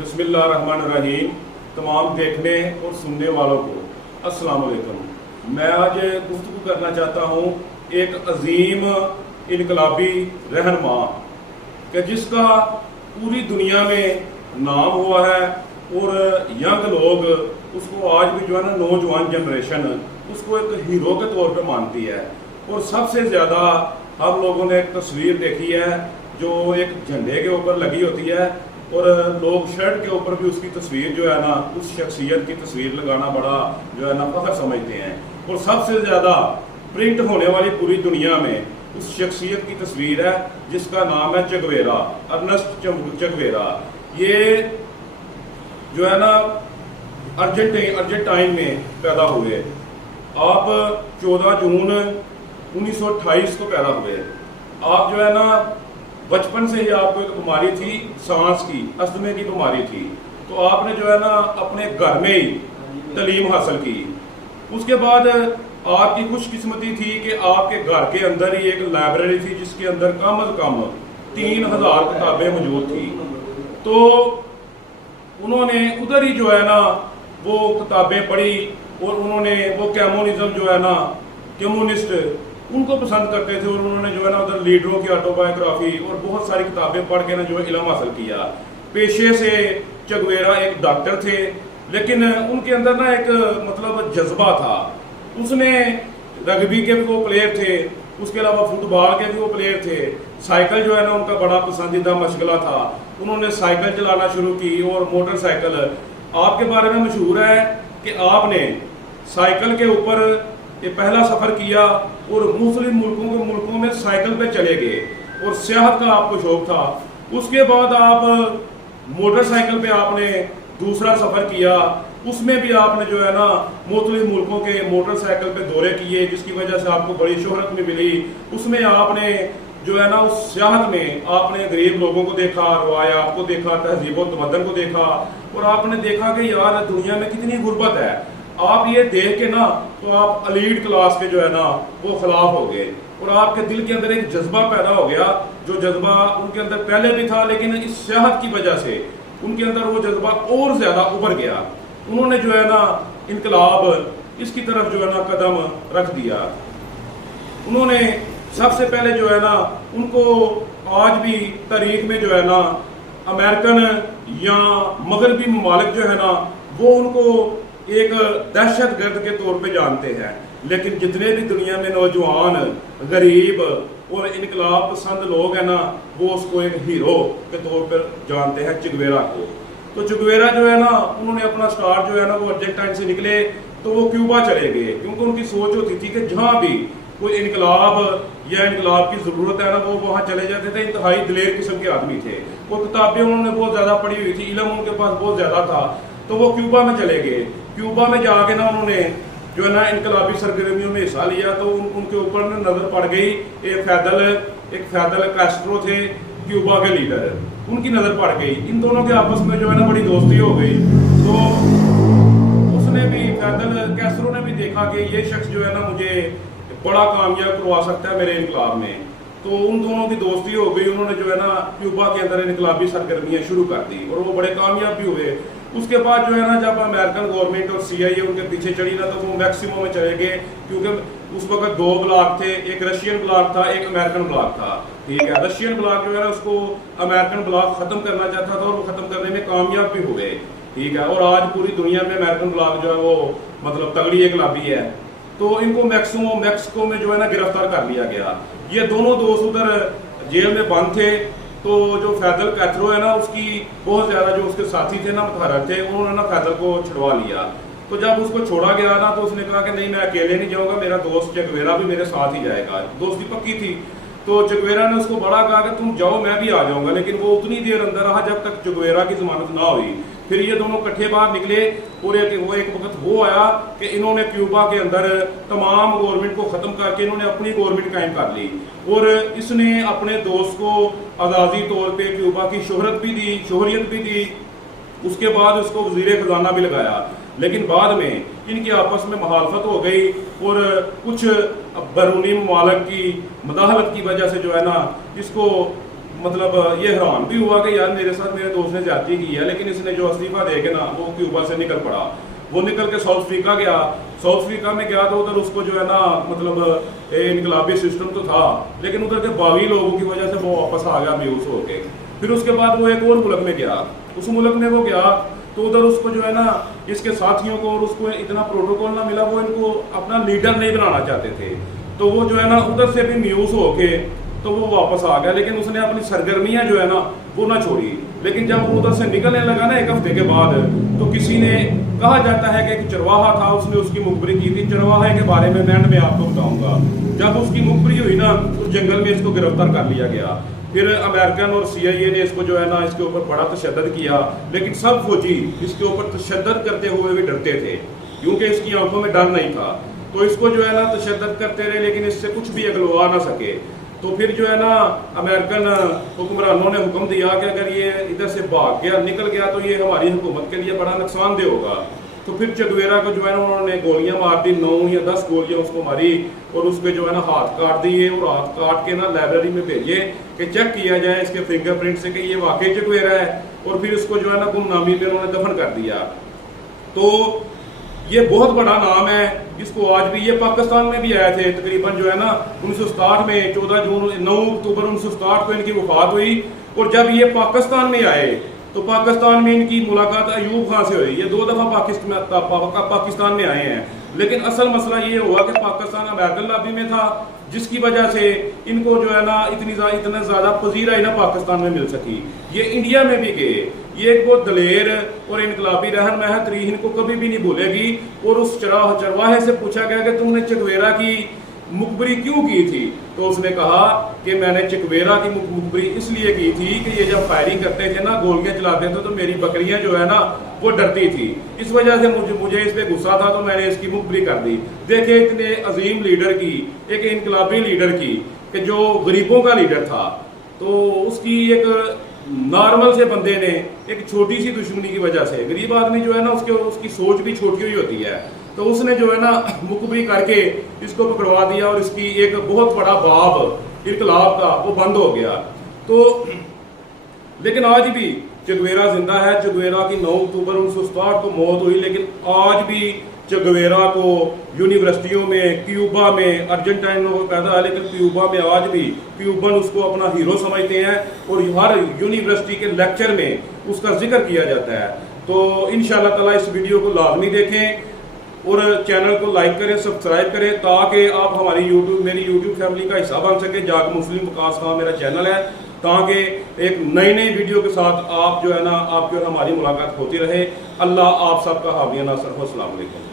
بسم اللہ الرحمن الرحیم۔ تمام دیکھنے اور سننے والوں کو السلام علیکم۔ میں آج گفتگو کرنا چاہتا ہوں ایک عظیم انقلابی رہنما کہ جس کا پوری دنیا میں نام ہوا ہے اور ینگ لوگ اس کو آج بھی جو ہے نا نوجوان جنریشن اس کو ایک ہیرو کے طور پہ مانتی ہے۔ اور سب سے زیادہ ہم لوگوں نے ایک تصویر دیکھی ہے جو ایک جھنڈے کے اوپر لگی ہوتی ہے اور لوگ شرٹ کے اوپر بھی اس کی تصویر جو ہے نا اس شخصیت کی تصویر لگانا بڑا جو ہے نا فخر سمجھتے ہیں۔ اور سب سے زیادہ پرنٹ ہونے والی پوری دنیا میں اس شخصیت کی تصویر ہے جس کا نام ہے چگویرا، ارنسٹ چگویرا۔ یہ جو ہے نا ارجنٹائن میں پیدا ہوئے۔ آپ 14 جون 1928 کو پیدا ہوئے۔ آپ جو ہے نا بچپن سے ہی آپ کو ایک بیماری تھی سانس کی، استھمے کی بیماری تھی، تو آپ نے جو ہے نا اپنے گھر میں ہی تعلیم حاصل کی۔ اس کے بعد آپ کی خوش قسمتی تھی کہ آپ کے گھر کے اندر ہی ایک لائبریری تھی جس کے اندر کم از کم 3000 کتابیں موجود تھی۔ تو انہوں نے ادھر ہی جو ہے نا وہ کتابیں پڑھی اور انہوں نے وہ کمیونزم جو ہے نا کمیونسٹ ان کو پسند کرتے تھے اور انہوں نے جو ہے نا ادھر لیڈروں کی آٹو بایوگرافی اور بہت ساری کتابیں پڑھ کے نا جو علم حاصل کیا۔ پیشے سے چگویرا ایک ڈاکٹر تھے، لیکن ان کے اندر نا ایک مطلب جذبہ تھا۔ اس نے رگبی کے بھی وہ پلیئر تھے، اس کے علاوہ فٹ بال کے بھی وہ پلیئر تھے۔ سائیکل جو ہے نا ان کا بڑا پسندیدہ مشغلہ تھا۔ انہوں نے سائیکل چلانا شروع کی اور موٹر سائیکل آپ کے بارے میں مشہور ہے کہ آپ نے سائیکل کے اوپر یہ پہلا سفر کیا اور مختلف ملکوں میں سائیکل پہ چلے گئے اور سیاحت کا آپ کو شوق تھا۔ اس کے بعد آپ موٹر سائیکل پہ آپ نے دوسرا سفر کیا، اس میں بھی آپ نے جو ہے نا مختلف ملکوں کے موٹر سائیکل پہ دورے کیے جس کی وجہ سے آپ کو بڑی شہرت میں ملی۔ اس میں آپ نے جو ہے نا اس سیاحت میں آپ نے غریب لوگوں کو دیکھا، روایات کو دیکھا، تہذیب و تمدن کو دیکھا اور آپ نے دیکھا کہ یار دنیا میں کتنی غربت ہے۔ آپ یہ دیکھ کے نا تو آپ ایلیٹ کلاس کے جو ہے نا وہ خلاف ہو گئے اور آپ کے دل کے اندر ایک جذبہ پیدا ہو گیا، جو جذبہ ان کے اندر پہلے بھی تھا لیکن اس سیاحت کی وجہ سے ان کے اندر وہ جذبہ اور زیادہ ابھر گیا۔ انہوں نے جو ہے نا انقلاب اس کی طرف جو ہے نا قدم رکھ دیا۔ انہوں نے سب سے پہلے جو ہے نا ان کو آج بھی تاریخ میں جو ہے نا امریکن یا مغربی ممالک جو ہے نا وہ ان کو ایک دہشت گرد کے طور پہ جانتے ہیں، لیکن جتنے بھی دنیا میں نوجوان، غریب اور انقلاب پسند لوگ ہیں نا وہ اس کو ایک ہیرو کے طور پر جانتے ہیں، چگویرا کو۔ تو چگویرا جو ہے نا انہوں نے اپنا سٹارٹ جو ہے نا وہ ارجنٹائن سے نکلے تو وہ کیوبا چلے گئے، کیونکہ ان کی سوچ ہوتی تھی کہ جہاں بھی کوئی انقلاب یا انقلاب کی ضرورت ہے نا وہ وہاں چلے جاتے تھے۔ انتہائی دلیر قسم کے آدمی تھے، وہ کتابیں انہوں نے بہت زیادہ پڑھی ہوئی تھی، علم ان کے پاس بہت زیادہ تھا، تو وہ کیوبا میں چلے گئے۔ کیوبا میں جا کے نا انہوں نے جو ہے نا انقلابی سرگرمیوں میں حصہ لیا تو ان کے اوپر نظر پڑ گئی ایک فیدل کیسٹرو تھے کیوبا کے لیڈر، ان کی نظر پڑ گئی۔ ان دونوں کے آپس میں جو ہے نا بڑی دوستی ہو گئی، تو اس نے بھی فیدل کیسٹرو نے بھی دیکھا کہ یہ شخص جو ہے نا مجھے بڑا کامیاب کروا سکتا ہے میرے انقلاب میں، تو ان دونوں کی دوستی ہو گئی۔ انہوں نے جو ہے نا کیوبا کے اندر انقلابی سرگرمیاں شروع کر دی اور وہ بڑے کامیاب بھی ہوئے۔ اس کے بعد جو ہے نا جب امریکن گورنمنٹ اور CIA ان کے پیچھے چڑھی نا تو وہ میکسیمو میں چلے گئے، کیونکہ اس وقت 2 بلاک تھے، ایک رشین بلاک تھا، ایک امریکن بلاک تھا، ٹھیک ہے۔ رشین بلاک جو ہے نا اس کو امریکن بلاک ختم کرنا چاہتا تھا اور وہ ختم کرنے میں کامیاب بھی ہوئے، ٹھیک ہے۔ اور آج پوری دنیا میں امریکن بلاک جو ہے وہ مطلب تگڑی انقلابی ہے، تو ان کو میکسیکو میں جو ہے نا گرفتار کر لیا گیا۔ یہ دونوں دوست ادھر جیل میں بند تھے، تو جو فیدل کیسٹرو ہے نا اس کی بہت زیادہ جو اس کے ساتھی تھے نا متحرک تھے، انہوں نے نا فیدل کو چھڑوا لیا۔ تو جب اس کو چھوڑا گیا نا تو اس نے کہا کہ نہیں میں اکیلے نہیں جاؤں گا، میرا دوست چگویرا بھی میرے ساتھ ہی جائے گا، دوستی پکی تھی۔ تو چگویرا نے اس کو بڑا کہا کہ تم جاؤ میں بھی آ جاؤں گا، لیکن وہ اتنی دیر اندر رہا جب تک چگویرا کی ضمانت نہ ہوئی۔ پھر یہ دونوں کٹھے باہر نکلے اور ایک وقت وہ آیا کہ انہوں نے کیوبا کے اندر تمام گورنمنٹ کو ختم کر کے انہوں نے اپنی گورنمنٹ قائم کر لی، اور اس نے اپنے دوست کو آزادی طور پہ کیوبا کی شہریت بھی دی۔ اس کے بعد اس کو وزیر خزانہ بھی لگایا، لیکن بعد میں ان کی آپس میں مخالفت ہو گئی اور کچھ بیرونی ممالک کی مداخلت کی وجہ سے جو ہے نا اس کو مطلب یہ حیران بھی ہوا کہ یار میرے ساتھ میرے دوست نے زیادتی کی ہے، لیکن اس نے جو استعفیٰ دے کے نا وہ کیوبا سے نکل پڑا، وہ نکل کے ساؤتھ افریقہ گیا، ساؤتھ افریقہ میں گیا تو ادھر اس کو جو ہے نا مطلب انقلابی سسٹم تو تھا، لیکن ادھر کے باغی لوگوں کی وجہ سے وہ واپس آ گیا میوس ہو کے۔ پھر اس کے بعد وہ ایک اور ملک میں گیا، اس ملک میں وہ گیا تو ادھر اس کو جو ہے نا اس کے ساتھیوں کو اور اس کو اتنا پروٹوکول نہ ملا، وہ ان کو اپنا لیڈر نہیں بنانا چاہتے تھے، تو وہ جو ہے نا ادھر سے بھی میوس ہو کے تو وہ واپس آ گیا، لیکن اس نے اپنی سرگرمیاں جو ہے نا وہ نہ چھوڑی۔ لیکن جب وہ ادھر سے نکلنے لگا نا ایک ہفتے کے بعد، تو کسی نے کہا جاتا ہے کہ ایک چرواہا تھا، اس نے اس کی مخبری کی تھی، چرواہے کے بارے میں اینڈ میں آپ کو بتاؤں گا۔ جب اس کی مخبری ہوئی نا اس جنگل میں اس کو گرفتار کر لیا گیا، پھر امریکن اور CIA نے اس کو جو ہے نا اس کے اوپر بڑا تشدد کیا، لیکن سب فوجی اس کے اوپر تشدد کرتے ہوئے بھی ڈرتے تھے کیونکہ اس کی آنکھوں میں ڈر نہیں تھا، تو اس کو جو ہے نا تشدد کرتے رہے لیکن اس سے کچھ بھی اگلوا نہ سکے۔ تو پھر جو ہے نا امریکن حکمرانوں نے حکم دیا کہ اگر یہ ادھر سے بھاگ گیا نکل گیا تو یہ ہماری حکومت کے لیے بڑا نقصان دہ ہوگا۔ تو پھر چگویرا کو جو ہے نا انہوں نے گولیاں مار دی، 9 یا 10 گولیاں اس کو ماری اور اس کے جو ہے نا ہاتھ کاٹ دیے، اور ہاتھ کاٹ کے نا لائبریری میں بھیجے کہ چیک کیا جائے اس کے فنگر پرنٹ سے کہ یہ واقعی چگویرا ہے، اور پھر اس کو جو ہے نا گمنامی میں انہوں نے دفن کر دیا۔ تو یہ بہت بڑا نام ہے، اس کو آج بھی یہ پاکستان میں بھی آئے تھے تقریباً جو ہے نا 1967 میں 9 اکتوبر 1967 کو ان کی وفات ہوئی، اور جب یہ پاکستان میں آئے تو پاکستان میں ان کی ملاقات ایوب خان سے ہوئی۔ یہ 2 دفعہ پاکستان میں آئے ہیں، لیکن اصل مسئلہ یہ ہوا کہ پاکستان امریکن لابی میں تھا، جس کی وجہ سے ان کو جو ہے نا اتنا زیادہ پذیرائی نہ پاکستان میں مل سکی۔ یہ انڈیا میں بھی گئے، یہ ایک بہت دلیر اور انقلابی رہنما ہے، تاریخ ان کو کبھی بھی نہیں بھولے گی۔ اور اس چرواہے سے پوچھا گیا کہ تم نے چگویرا کی مخبری کیوں کی تھی، تو اس نے کہا کہ میں نے چگویرا کی مخبری اس لیے کی تھی کہ یہ جب فائرنگ کرتے تھے نا، گولیاں چلاتے تھے تو میری بکریاں جو ہے نا وہ ڈرتی تھی، اس وجہ سے مجھے اس پہ غصہ تھا تو میں نے اس کی مخبری کر دی۔ دیکھیں اتنے عظیم لیڈر کی، ایک انقلابی لیڈر کی کہ جو غریبوں کا لیڈر تھا، تو اس کی ایک نارمل سے بندے نے ایک چھوٹی سی دشمنی کی وجہ سے، غریب آدمی جو ہے نا اس کی سوچ بھی چھوٹی ہوئی ہوتی ہے، تو اس نے جو ہے نا مخبری کر کے اس کو پکڑوا دیا، اور اس کی ایک بہت بڑا باب انقلاب کا وہ بند ہو گیا۔ تو لیکن آج بھی چگویرا زندہ ہے۔ چگویرا کی 9 اکتوبر 1967 کو موت ہوئی، لیکن آج بھی چگویرا کو یونیورسٹیوں میں، کیوبا میں، ارجنٹائن میں وہ پیدا ہے لیکن کیوبا میں آج بھی کیوبن اس کو اپنا ہیرو سمجھتے ہیں، اور ہر یونیورسٹی کے لیکچر میں اس کا ذکر کیا جاتا ہے۔ تو انشاءاللہ تعالی اس ویڈیو کو لازمی دیکھیں اور چینل کو لائک کریں، سبسکرائب کریں، تاکہ آپ میری یوٹیوب فیملی کا حصہ بن سکیں۔ جاگ مسلم وقاص خان میرا چینل ہے، تاکہ ایک نئی ویڈیو کے ساتھ آپ جو ہے نا آپ کی اور ہماری ملاقات ہوتی رہے۔ اللہ آپ سب کا حامی ناصر ہو۔ السلام علیکم۔